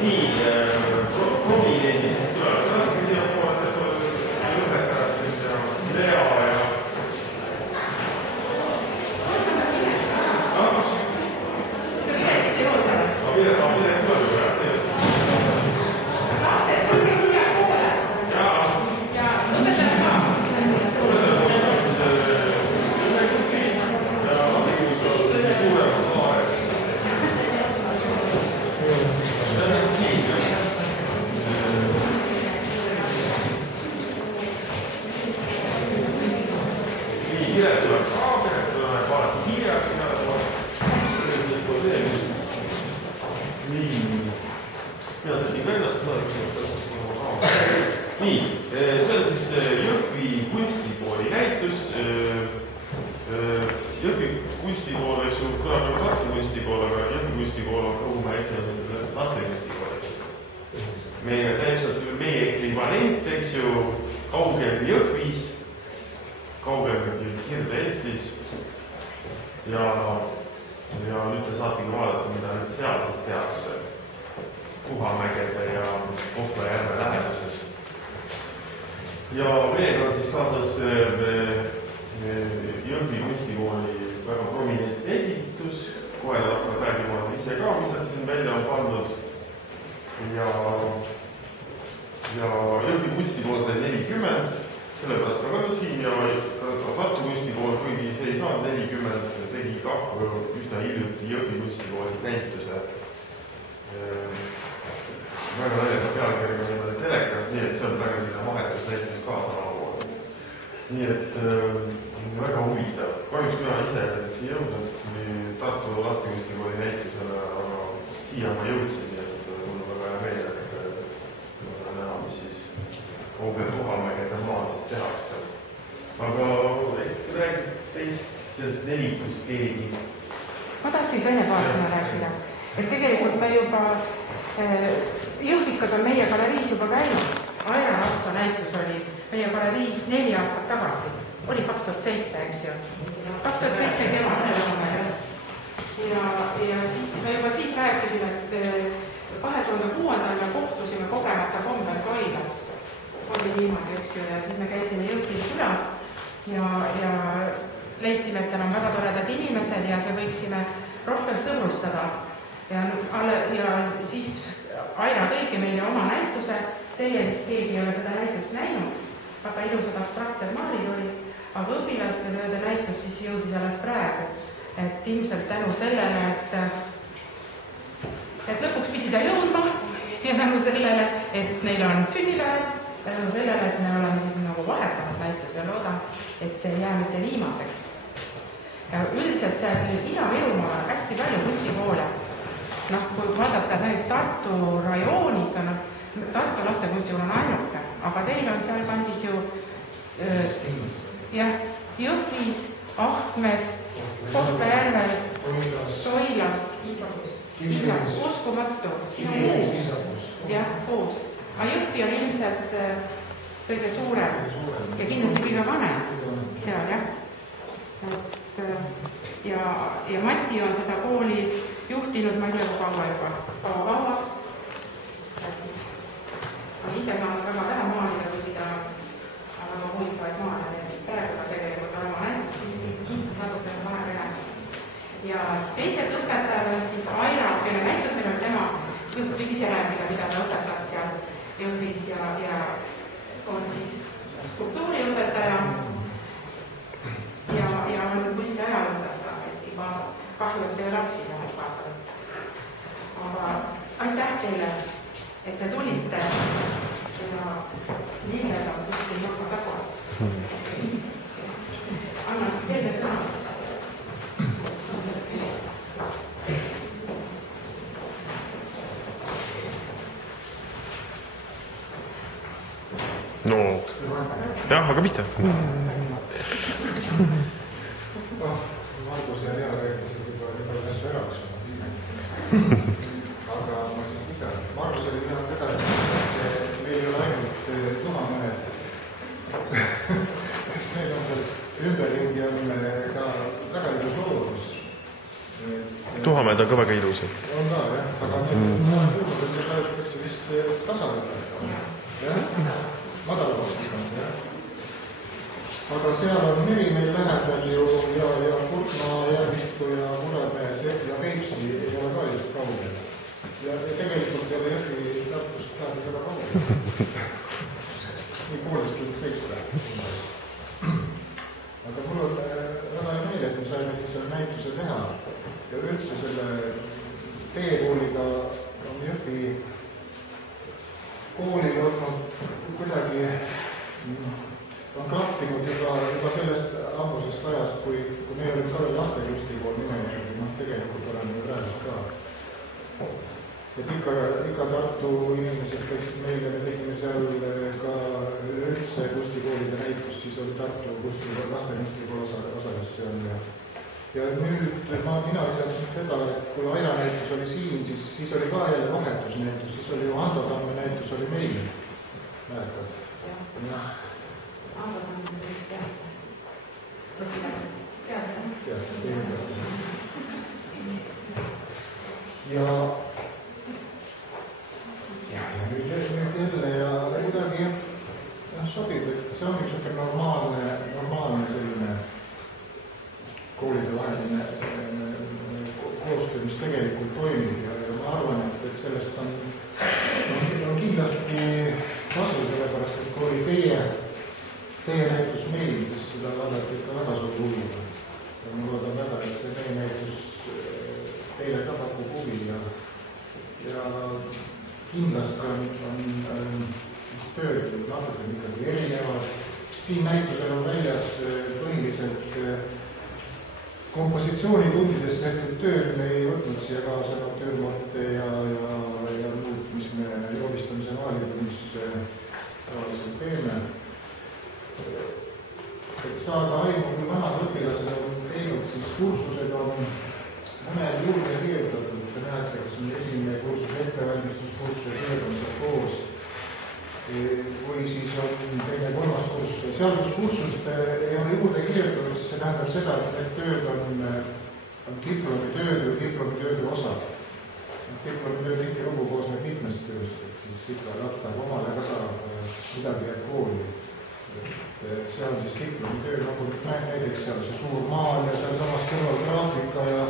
Nii, prominendid siis tulevad saadki siia poole, lõpetavad nüüd Lea ja jah, aga mitte. Margus ja Lea rääkisid juba asju jaoks. Aga ma siis lisan. Margus oli teha seda, et meil ei ole ainult tuhamehed. Meil on seal ümberringi on ka väga ilus loodus. Tuhamehed on ka väga ilusad. On ka, jah. Aga need seal on meri meil lähedal ju ja Kurtna järvistu ja Muremäe ja Peipsi ei ole ka just kaugel. Ja tegelikult ei ole Jõhvi Tartust ka väga kaugel. Nii poolest võiks sõita. Aga mul on väga hea meel, et me saime selle näituse teha ja üldse selle teekooliga on Jõhvi koolil olnud kuidagi on klappinud juba sellest ammusest ajast, kui meie olime ka lastekunstikool nimega, tegelikult oleme praegu ka. Et ikka Tartu inimesed käisid meile, me tegime seal ka üldse kunstikoolide näitus, siis oli Tartu lastekunstikool osales seal. Ja nüüd mina lisasin seda, et kui Aira näitus oli siin, siis oli ka jälle vahetusnäitus, siis oli ju Ando Tamme näitus oli meil. Mäletad? Jah. Ando Tamme oli teada. Õpilased. Teada. Ja nüüd jälle ja kuidagi sobib, et see on üks normaalne selline koolide vaheline koostöö, mis tegelikult toimib ja ma arvan, et sellest on kindlasti kasu, sellepärast, et kui oli teie näitus meil, siis seda vaadati ikka väga suur huviga. Ja ma loodan väga, et see meie näitus teile ka pakub huvi ja kindlasti on tööd natuke ikkagi erinevad. Siin näitusel on väljas põhiliselt kompositsioonitundides tehtud tööd, me ei võtnud siia kaasa töömorte ja muud, mis me joonistamise maalimis tavaliselt teeme. Et saada aimu, kui vanad õpilased on teinud, siis kursused on mõnel juurde kirjutatud. Te näete, kas on esimene kursus, ettevalmistuskursus ja tööd on seal koos. Või siis on teine kolmas kursus. Seal, kus kursust ei ole juurde kirjutatud, siis see tähendab seda, et need tööd on diplomitööd või diplomitööde osa. Diplomitööd tihtilugu koosneb mitmest tööst, et siis ikka laps tahab omale ka saab midagi jääb kooli. Seal on siis diplomitöö, nagu näiteks seal see suur maal ja seal samas kõrval graafika ja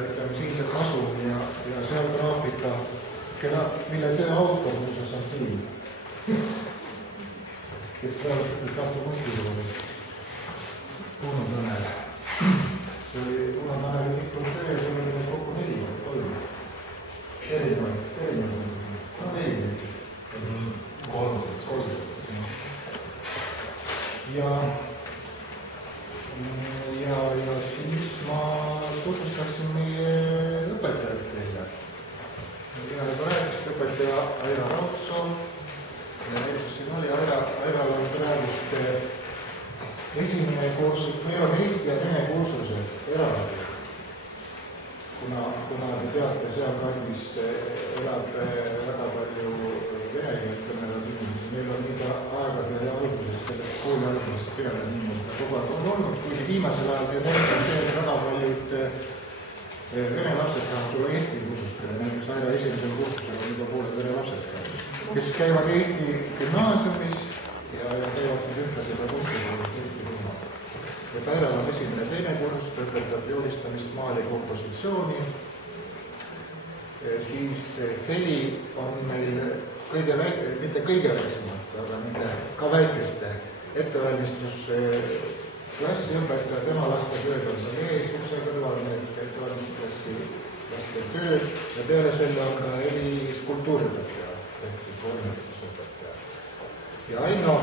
ütleme siin see kasum ja seal graafika, mille töö autor muuseas on siin. Kes praegused Tartu kunstikoolist Uno Tanel. See oli Uno Taneli diplomitöö, see oli kokku 4 erinevaid. No 4 näiteks. 3. Ja siis ma tutvustaksin meie õpetajat teile. Ja rääkist õpetaja Aira Raudso. Ja näiteks siin oli Airal on praegust esimene kursus, meil on eesti ja vene kursused eraldi. Kuna te teate, seal kandis elab väga palju vene keelt kõnelevad inimesi. Meil on mida aegade ja algusest, sellest kooli algusest peale niimoodi kogu aeg on olnud, kuigi viimasel ajal tendents on see, et väga paljud vene lapsed tahavad tulla Eesti kursustele. Näiteks Aira esimesel kursusel on juba pooled vene lapsed kes käivad Eesti gümnaasiumis ja käivad siis ühtlasi ka kunstikoolis Eesti rühmas. Ja Airal on esimene teine kurs, õpetab joonistamist, maali, kompositsiooni. Siis heli on meil mitte kõige väiksemalt, aga ka väikeste ettevalmistus klassiõpetaja, tema laste tööd on seal ees, ukse kõrval need ettevalmistusklassi laste tööd ja peale selle on ka skulptuuriõpetaja. Ehk siis vormitusõpetaja. Ja Aino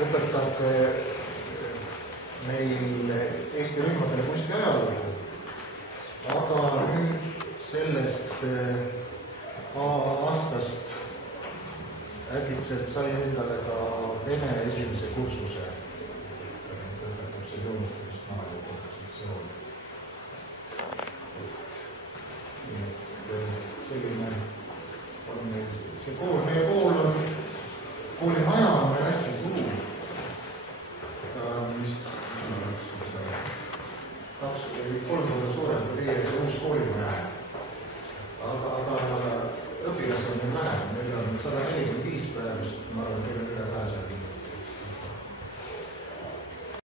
õpetab meil Eesti rühmadele kunsti ajalugu, aga nüüd sellest aastast äkitselt sai endale ka vene esimese kursuse. Õpetab see joonistamist maali kompositsiooni. Selline on meil see kool, meie kooli maja on meil hästi suur. Ta on vist 2 või 3 korda suurem kui teie uus koolimaja. Aga õpilasi on meil vähem, meil on 145 praegust, ma arvan,